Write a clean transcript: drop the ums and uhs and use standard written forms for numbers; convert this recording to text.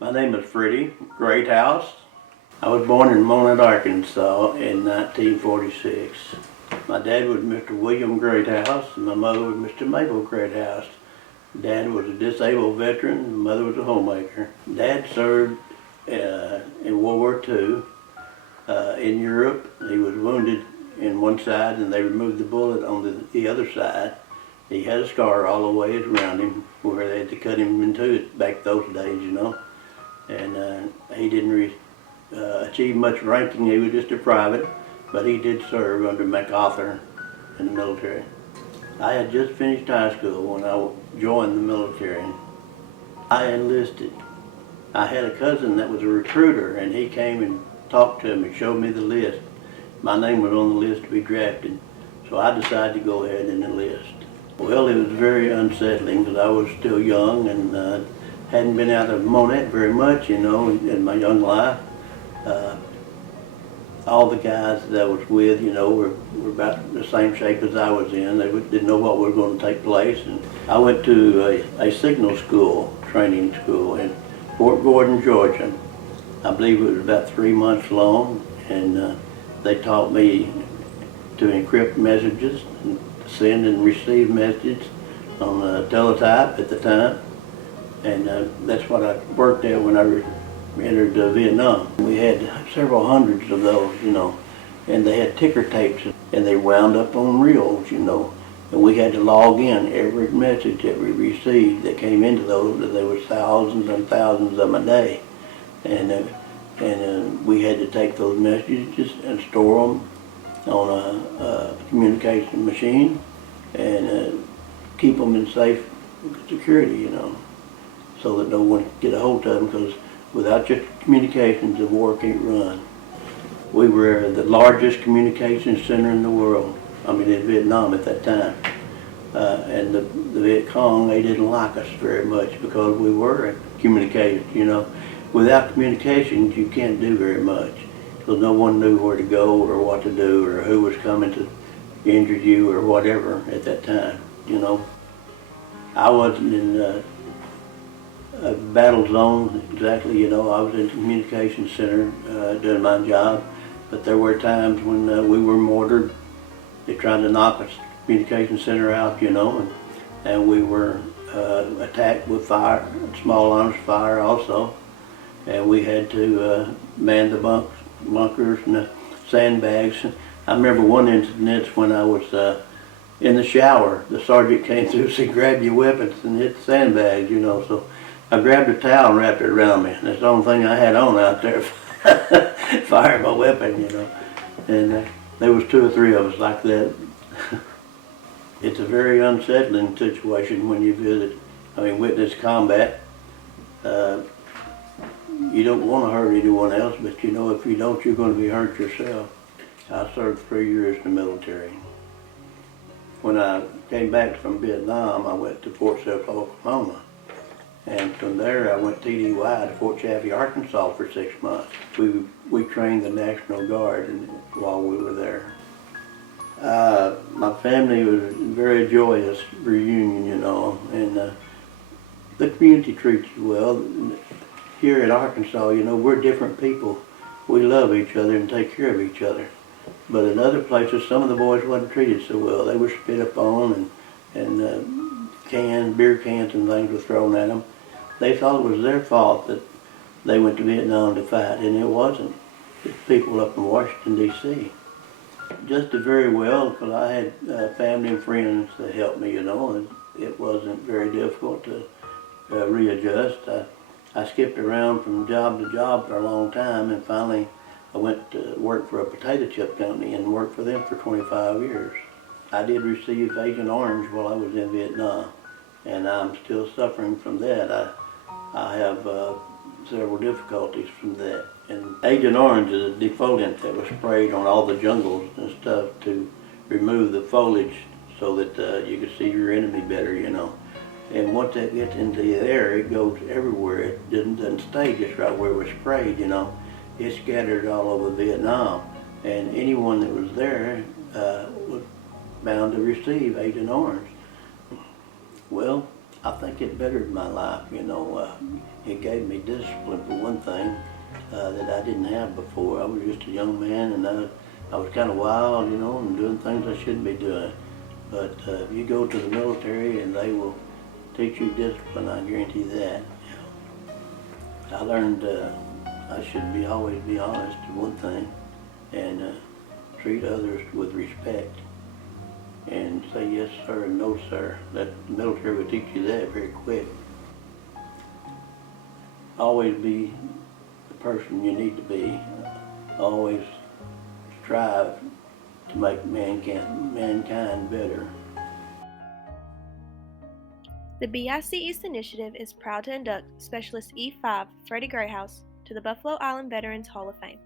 My name is Freddie Greathouse. I was born in Monett, Arkansas in 1946. My dad was Mr. William Greathouse and my mother was Mr. Mabel Greathouse. Dad was a disabled veteran and mother was a homemaker. Dad served in World War II in Europe. He was wounded in one side and they removed the bullet on the other side. He had a scar all the way around him where they had to cut him in two back those days, you know. And he didn't achieve much ranking. He was just a private, but he did serve under MacArthur in the military. I had just finished high school when I joined the military. I enlisted. I had a cousin that was a recruiter, and he came and talked to me, showed me the list. My name was on the list to be drafted, so I decided to go ahead and enlist. Well, it was very unsettling because I was still young and hadn't been out of Monett very much, you know, in my young life. All the guys that I was with, you know, were about the same shape as I was in. They didn't know what was going to take place. And I went to a signal school, training school in Fort Gordon, Georgia. I believe it was about 3 months long, and they taught me to encrypt messages, and send and receive messages on teletype at the time. And that's what I worked at when I entered Vietnam. We had several hundreds of those, you know, and they had ticker tapes and they wound up on reels, you know, and we had to log in every message that we received that came into those. There was thousands and thousands of them a day, and we had to take those messages and store them on a communication machine and keep them in safe security, you know, so that no one could get a hold of them, because without just communications, the war can't run. We were the largest communications center in the world, I mean in Vietnam at that time. And the Viet Cong, they didn't like us very much because we were communications, you know. Without communications, you can't do very much. So no one knew where to go or what to do or who was coming to injure you or whatever at that time, you know. I wasn't in a battle zone exactly, you know. I was in the communications center doing my job, but there were times when we were mortared. They tried to knock us communications center out, you know, and we were attacked with fire, small arms fire also, and we had to man the bunkers and the sandbags. I remember one incident when I was in the shower. The sergeant came through and said, "Grab your weapons and hit the sandbags," you know. So I grabbed a towel and wrapped it around me. That's the only thing I had on out there, firing my weapon, you know. And there was 2 or 3 of us like that. It's a very unsettling situation when you witness combat. You don't want to hurt anyone else, but you know if you don't, you're going to be hurt yourself. I served 3 years in the military. When I came back from Vietnam, I went to Fort Sill, Oklahoma. And from there, I went TDY to Fort Chaffee, Arkansas for 6 months. We trained the National Guard while we were there. My family was a very joyous reunion, you know, and the community treats you well. Here in Arkansas, you know, we're different people. We love each other and take care of each other. But in other places, some of the boys wasn't treated so well. They were spit upon and beer cans and things were thrown at them. They thought it was their fault that they went to Vietnam to fight, and it wasn't. It's people up in Washington, D.C. Just did very well because I had family and friends that helped me, you know, and it wasn't very difficult to readjust. I skipped around from job to job for a long time, and finally I went to work for a potato chip company and worked for them for 25 years. I did receive Agent Orange while I was in Vietnam, and I'm still suffering from that. I have several difficulties from that. And Agent Orange is a defoliant that was sprayed on all the jungles and stuff to remove the foliage so that you could see your enemy better, you know. And once that gets into the air, it goes everywhere. It doesn't stay just right where it was sprayed, you know. It scattered all over Vietnam, and anyone that was there was bound to receive Agent Orange. Well, I think it bettered my life, you know. It gave me discipline for one thing that I didn't have before. I was just a young man and I was kind of wild, you know, and doing things I shouldn't be doing. But you go to the military and they will teach you discipline, I guarantee that. I learned I should always be honest, one thing, and treat others with respect and say yes sir and no sir. That the military will teach you that very quick. Always be the person you need to be. Always strive to make mankind better. The BIC East Initiative is proud to induct Specialist E5 Freddie Greathouse to the Buffalo Island Veterans Hall of Fame.